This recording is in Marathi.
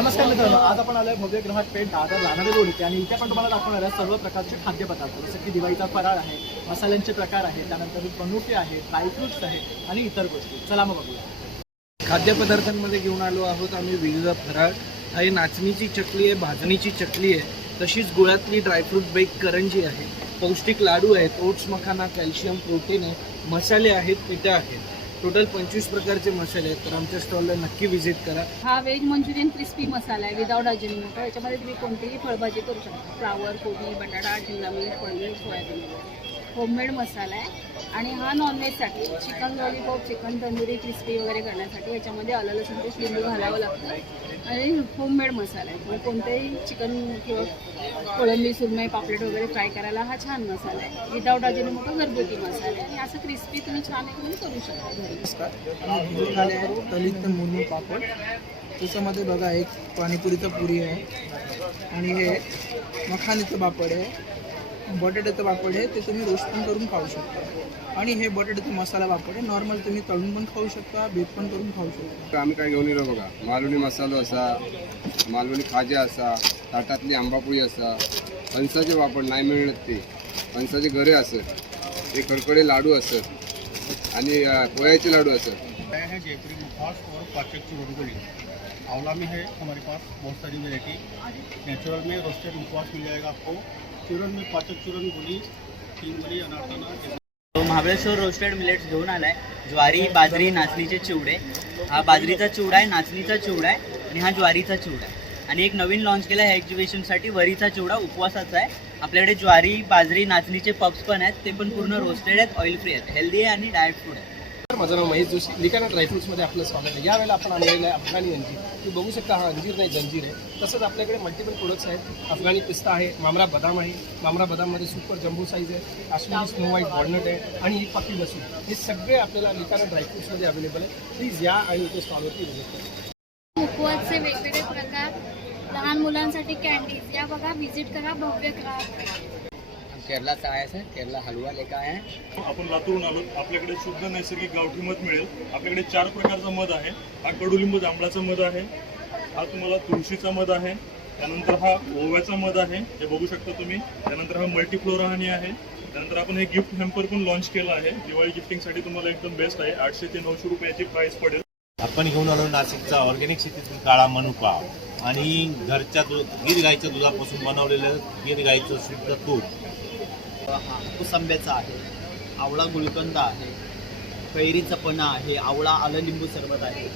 नमस्कार मित्रांनो आज आपण आलोय भव्य ग्रहात पेठ दादर राहणारे रोड आणि इथे पण तुम्हाला दाखवणार आहे सर्व प्रकारचे खाद्यपदार्थ जसं की दिवाळीचा फराळ आहे मसाल्यांचे प्रकार आहेत त्यानंतर मनुके आहेत ड्रायफ्रुट्स आहेत आणि इतर गोष्टी. चला मग बघूया. खाद्यपदार्थांमध्ये घेऊन आलो आहोत आम्ही विविध फराळ. आहे नाचणीची चकली आहे भाजणीची चकली आहे. तशीच गुळातली ड्रायफ्रूट बेक करंजी आहे. पौष्टिक लाडू आहेत ओट्स मखाना कॅल्शियम प्रोटीन आहे मसाले आहेत पिठ्या आहेत. टोटल पंचवीस प्रकारचे मसाले आहेत तर आमच्या स्टॉलला नक्की व्हिजिट करा. हा व्हेज मंचुरियन क्रिस्पी मसाला आहे विदाऊट अजिनोमोटो याच्यामध्ये तुम्ही कोणतीही फळभाजी करू शकता. फ्लावर कोबी बटाटा शिमला मिर्च पनीर सोयाबीन. होममेड मसाला आहे. आणि हा नॉनव्हेजसाठी chicken lollipop chicken tandoori crispy वगैरे करण्यासाठी याच्यामध्ये आलं लसूण पेस्ट लिंबू घालावं लागतं. आणि होममेड मसाला आहे. म्हणजे तुम्ही कोणतेही चिकन किंवा कोळंबी सुरमई पापलेट वगैरे फ्राय करायला हा छान मसाला आहे. विदाऊट मोठा घरगुती मसाला आहे. आणि असं क्रिस्पी तुम्ही छान एकदम करू शकता. घरी आम्ही दलित पापड. त्याच्यामध्ये बघा एक पाणीपुरीचं पुरी आहे. आणि हे मखानीचं पापड आहे. बटाट्याचं पापड आहे ते तुम्ही रोस्ट पण करून खाऊ शकता. आणि हे बटाट्याचं मसाला पापड आहे नॉर्मल तुम्ही तळून पण खाऊ शकता बेक पण करून खाऊ शकता. आम्ही काय घेऊन येलो बघा. मालवणी मसालो असा मालवणी खाजा असा ताटातली आंबापोळी असा फणसाचे वापर नाही मिळत ते. फणसाचे गरे असत ते कडकडे लाडू असत आणि पोह्याचे लाडू असत नया है जयपुरी मुखास और पाचक की रंगोली आंवला में है हमारे पास बहुत सारी वैरायटी नेचुरल में रोस्टेड मुखवास मिल जाएगा आपको चुरण मी पाचक चुरण गोली तीन बड़ी अनारदाना महाबळेश्वर रोस्टेड मिलेट्स घेऊन आलाय. ज्वारी बाजरी नाचणीचे चिवडे. हा बाजरीचा चिवडा आहे नाचणीचा चिवडा आहे आणि हा ज्वारीचा चिवडा आहे. आणि एक नवीन लॉन्च केला आहे एक्झिबिशनसाठी वरीचा चिवडा उपवासाचा आहे. आपल्याकडे ज्वारी बाजरी नाचणीचे पप्स पण आहेत. ते पण पूर्ण रोस्टेड आहेत ऑइल फ्री आहेत. हेल्दी आहे आणि डायट फूड आहे. माझं नाव महेश जोशी. लिकाना ड्रायफ्रुट्समध्ये आपलं स्वागत आहे. यावेळेला आपण आणलेलं आहे अफगाणी अंजीर. तुम्ही बघू शकता हा अंजीर नाही जंजीर आहे. तसंच आपल्याकडे मल्टिपल प्रोडक्ट्स आहेत. अफगाणी पिस्ता आहे मामरा बदाम आहे. मामरा बदाममध्ये सुपर जम्बो साईज आहे. काश्मीरी स्नो व्हाईट वॉलनट आहे. आणि ही पाकी लसूण. हे सगळे आपल्याला लिकाना ड्रायफ्रुट्समध्ये अवेलेबल आहे प्लीज या आणि इथे स्टॉलवरती विजिट करा उपवासचे वेगवेगळे प्रकार. लहान मुलांसाठी कॅन्डीज या बघा व्हिजिट करा भव्य करा केरलाचा आहे सर केरला हलवा लेका आहे. आपण लातूरून आलो. आपल्याकडे शुद्ध नैसर्गिक गावठी मध मिळेल. आपल्याकडे चार प्रकारचा मध आहे. हा कडुलिंबू जांभळाचा मध आहे. हा तुम्हाला तुळशीचा मध आहे. त्यानंतर हा ओव्याचा मध आहे. हे बघू शकता तुम्ही. त्यानंतर हा मल्टीफ्लोरा हनी आहे. त्यानंतर आपण हे गिफ्ट हॅम्पर पण लॉन्च केलं आहे. दिवाळी गिफ्टिंगसाठी तुम्हाला एकदम बेस्ट आहे. आठशे ते नऊशे रुपयाची प्राइस पडेल. आपण घेऊन आलो नाशिकचा ऑर्गॅनिक शेतीतील काळा मनुका आणि घरच्या दूध गीर गाईच्या दुधापासून बनवलेलं गीर गाईचं शुद्ध तूप हा कुसंब्याचा आहे आवळा गुलकंद आहे कैरीचा पणा आहे आवळा आलं लिंबू सरबत आहे.